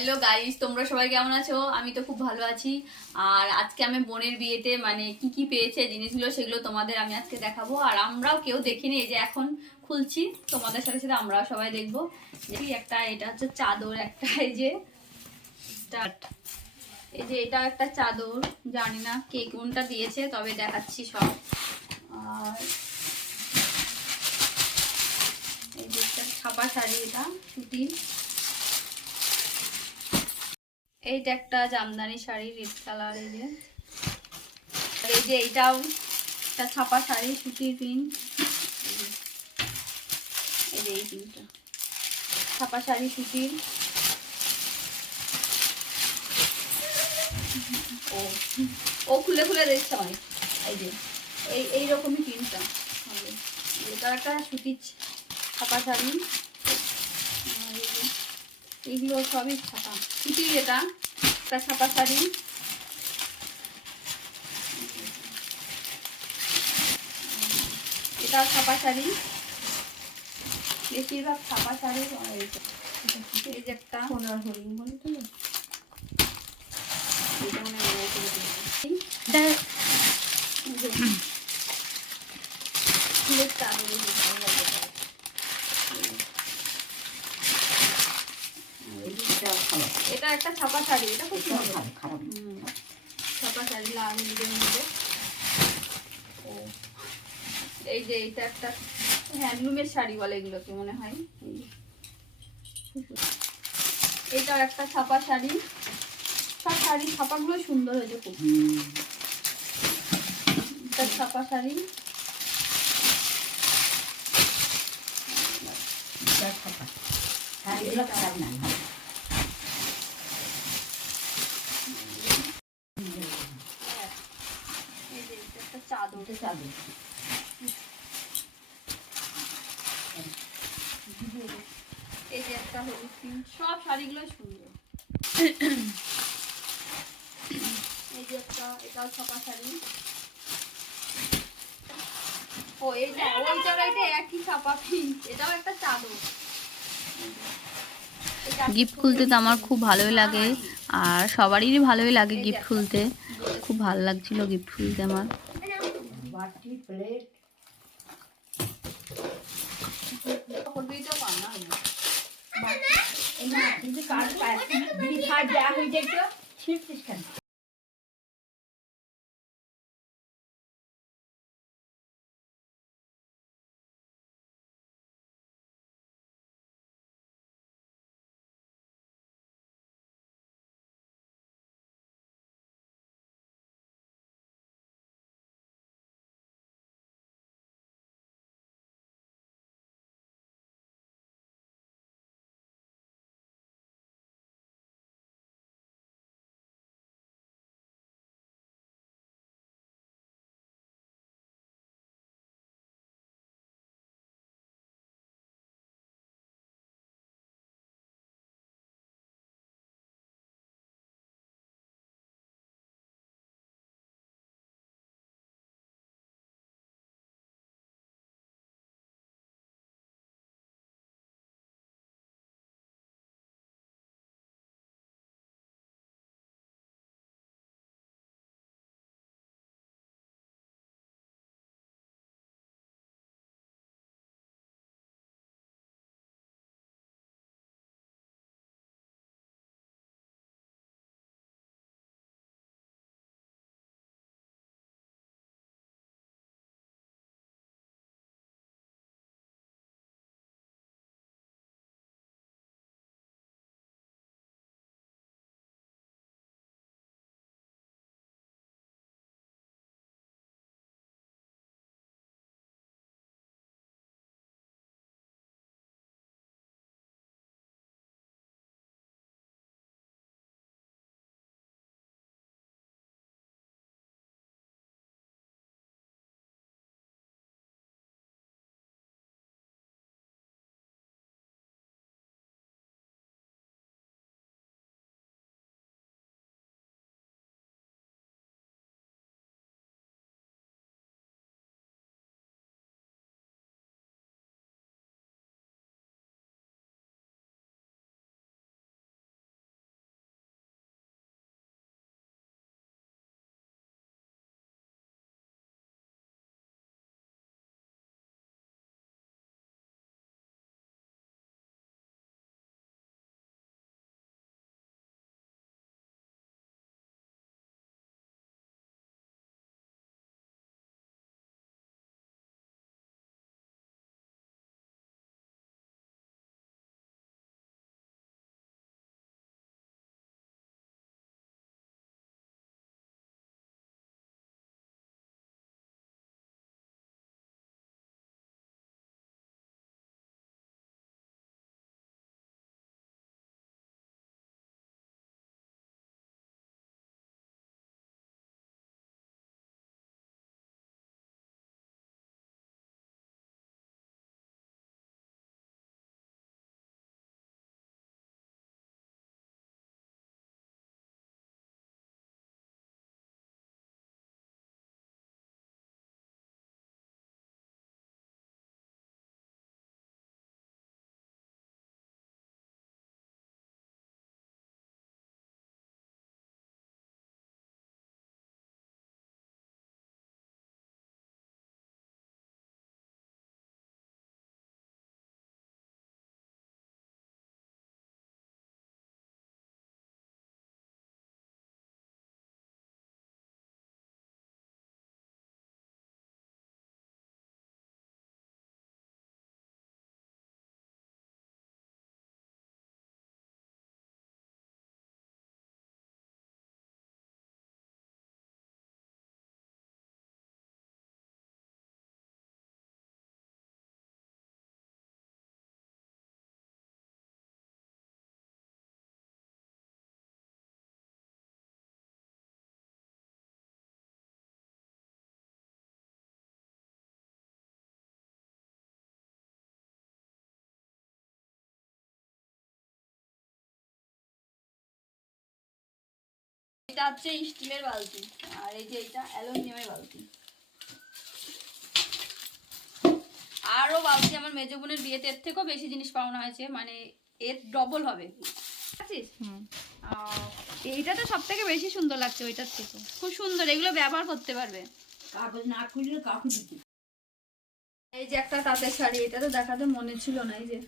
Hello guys, তোমরা সবাই কেমন আছো? আমি তো খুব ভালো আছি। আর আজকে আমি বোনের বিয়েতে মানে কি কি পেয়েছে জিনিসগুলো সেগুলো তোমাদের আমি আজকে দেখাবো। আর আমরাও কেউ দেখিনি, এই যে এখন খুলছি, তোমাদের সাথে সাথে আমরাও সবাই দেখবো। একটা এটা হচ্ছে চাদর, একটা এই যে স্টার্ট, এই যে এটা একটা চাদর, জানি না কে কোনটা দিয়েছে, তবে দেখাচ্ছি সব। আর এই যে একটা ছাপা শাড়ি, এটা সুতির। এইটা একটা জামদানি শাড়ি, রেড কালার। এই যে এইটাও একটা ছাপা শাড়ি, সুতির প্রিন্ট। এই যে এই প্রিন্টটা ছাপা শাড়ি, সুতির। ও ও খুলে খুলে দেখছে অনেক। এই যে এইরকমই প্রিন্টটা হবে। এটা একটা সুতির ছাপা শাড়ি। এইগুলো সবই ছাপা সুতির। এটা একটা ছাপা শাড়ি, এটা ছাপা শাড়ি, বেশিরভাগ ছাপা শাড়ি। এই যে একটা সোনার হরিণ বলে তো, এটা মানে ফুলের চাদর। এটা একটা ছাপা শাড়ি, এটা খুব সুন্দর ছাপা শাড়ি, লাল হলুদের মধ্যে। ও এই যে এটা একটা হ্যান্ডলুমের শাড়ি বলে এগুলোকে মনে হয়। এটা একটা ছাপা শাড়ি। সব শাড়ি ছাপাগুলো সুন্দর হয়েছে খুব। এটা ছাপা শাড়ি, একটা চাদর, চাদর। এই যে একটা হলুদ প্রিন্ট, সব শাড়িগুলো সুন্দর। এই যে একটা, এটাও ছাপা শাড়ি। ও এই যে ওইটার এটা একই ছাপা প্রিন্ট, এটাও একটা চাদর। গিফট খুলতে তো আমার খুব ভালোই লাগে, আর সবারই ভালোই লাগে গিফট খুলতে। খুব ভালো লাগছিল গিফট খুলতে আমার। এটা হচ্ছে স্টিলের বালতি, আর এই যে এটা অ্যালুমিনিয়ামের বালতি। আরও বালতি আমার মেজো বোনের বিয়েতে এর থেকেও বেশি জিনিস পাওনা হয়েছে, মানে এর ডবল হবে। এইটা তো সব থেকে বেশি সুন্দর লাগছে ওইটার থেকে, খুব সুন্দর, এগুলো ব্যবহার করতে পারবে। কাগজ না খুললে কাগজ দিতে। এই যে একটা তাঁতের শাড়ি, এটা তো দেখাতে মনে ছিল না। এই যে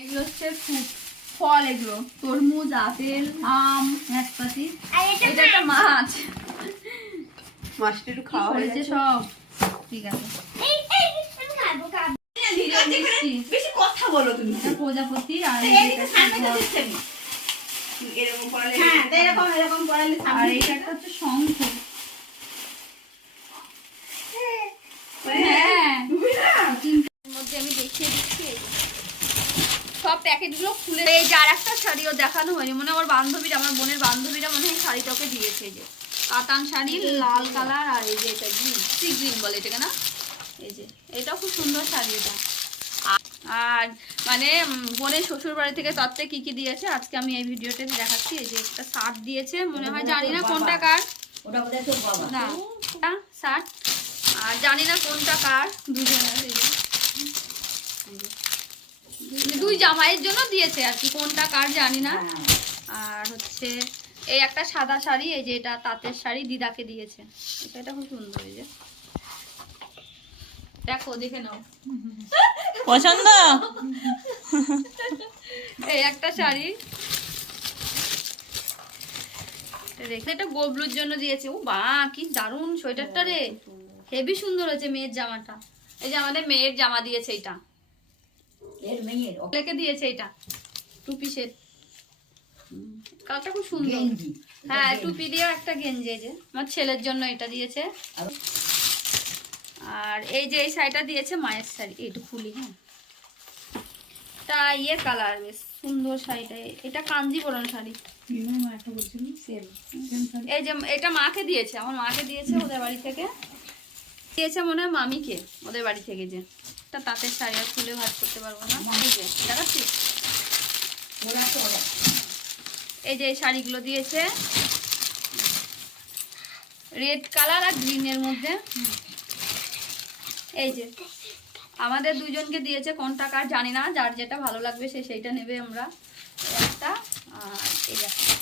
এগুলো হচ্ছে ফল, এগুলো তরমুজ, আপেল, আম, নাশপাতি, এটা একটা মাছ। মাছটা একটু খাওয়া হয়েছে সব ঠিক আছে। বেশি কথা বলো তুমি। এটা প্রজাপতি, আর এরকম পড়ালে এরকম পড়ালে, আর এইটা একটা হচ্ছে শঙ্খ। হ্যাঁ, এর মধ্যে আমি দেখিয়ে দিচ্ছি। এই যে সব প্যাকেটগুলো খুলে, এই যে আর একটা শাড়িও দেখানো হয়নি, মনে আমার বান্ধবীরা, আমার বোনের বান্ধবীরা মনে হয় শাড়িটাকে দিয়েছে। এই যে কাতান শাড়ি, লাল কালার, আর এই যে এটা গ্রিন, সি গ্রিন বলে এটাকে না। এই যে এটাও খুব সুন্দর শাড়ি এটা। আর মানে বোনের শ্বশুর বাড়ি থেকে তত্ত্বে কি কি দিয়েছে আজকে আমি এই ভিডিওতে দেখাচ্ছি। এই যে একটা শার্ট দিয়েছে, মনে হয় জানি না কোনটা কার, ওটা বোধহয় তোর বাবা। না শার্ট, আর জানি না কোনটা কার, দুজনের। দুই জামাইয়ের জন্য দিয়েছে আর কি, কোনটা কার জানি না। আর হচ্ছে এই একটা সাদা শাড়ি, এই যে এটা তাঁতের শাড়ি দিদাকে দিয়েছে, এটা খুব সুন্দর। এই যে দেখো, দেখে নাও পছন্দ। এই একটা শাড়ি রেখে, এটা গোবলুর জন্য দিয়েছে। ও বা কি দারুণ সোয়েটারটা রে, হেভি সুন্দর হয়েছে মেয়ের জামাটা। এই যে আমাদের মেয়ের জামা দিয়েছে, এটা এর মেয়ের লেকে দিয়েছে, এটা টুপি সেট, কালারটা খুব সুন্দর। গেঞ্জি। হ্যাঁ, টুপি দিয়ে একটা গেঞ্জি। এই যে আমার ছেলের জন্য এটা দিয়েছে। আর এই যে এই শাড়িটা দিয়েছে মায়ের শাড়ি, একটু খুলি। হ্যাঁ, তা ইয়ে কালার, বেশ সুন্দর শাড়িটা। এটা কাঞ্জিবরম শাড়ি। এই যে এটা মাকে দিয়েছে, আমার মাকে দিয়েছে ওদের বাড়ি থেকে, দিয়েছে মনে হয় মামিকে ওদের বাড়ি থেকে। যে এটা তাঁতের শাড়ি, আর খুলে ভাজ করতে পারবো না। দেখাচ্ছি, এই যে এই শাড়িগুলো দিয়েছে রেড কালার আর গ্রিনের মধ্যে। এই যে আমাদের দুজনকে দিয়েছে, কোনটা কার জানি না, যার যেটা ভালো লাগবে সে সেইটা নেবে। আমরা একটা, আর এই একটা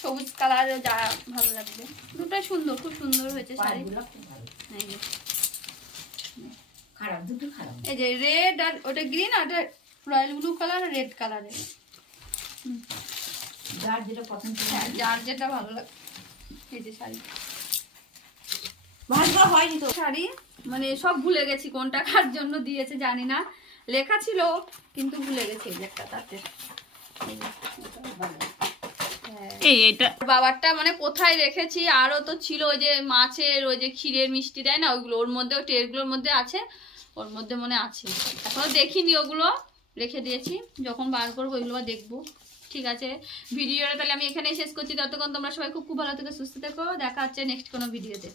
সবুজ কালার, যা ভালো লাগবে, দুটোই সুন্দর, খুব সুন্দর হয়েছে শাড়ি। এই যে খারাপ, দুটো খারাপ। এই যে রেড আর ওটা গ্রিন, আর ওটা রয়্যাল ব্লু কালার আর রেড কালারের। যার যেটা পছন্দ। হ্যাঁ, যার যেটা ভালো লাগে। এই যে শাড়ি ভালো হয়নি তো শাড়ি, মানে সব ভুলে গেছি কোনটা কার জন্য দিয়েছে জানি না, লেখা ছিল কিন্তু ভুলে গেছি। এই যে একটা তাতে এটা বাবারটা মানে কোথায় রেখেছি, আরো তো ছিল ওই যে মাছের, ওই যে ক্ষীরের মিষ্টি দেয় না, ওইগুলো ওর মধ্যে, ওই ট্রেগুলোর মধ্যে আছে, ওর মধ্যে মনে আছে। এখনো দেখিনি, ওগুলো রেখে দিয়েছি, যখন বার করবো ওইগুলো দেখবো। ঠিক আছে, ভিডিওটা তাহলে আমি এখানেই শেষ করছি। ততক্ষণ তোমরা সবাই খুব খুব ভালো থেকে সুস্থ থেকো, দেখা হচ্ছে নেক্সট কোনো ভিডিওতে।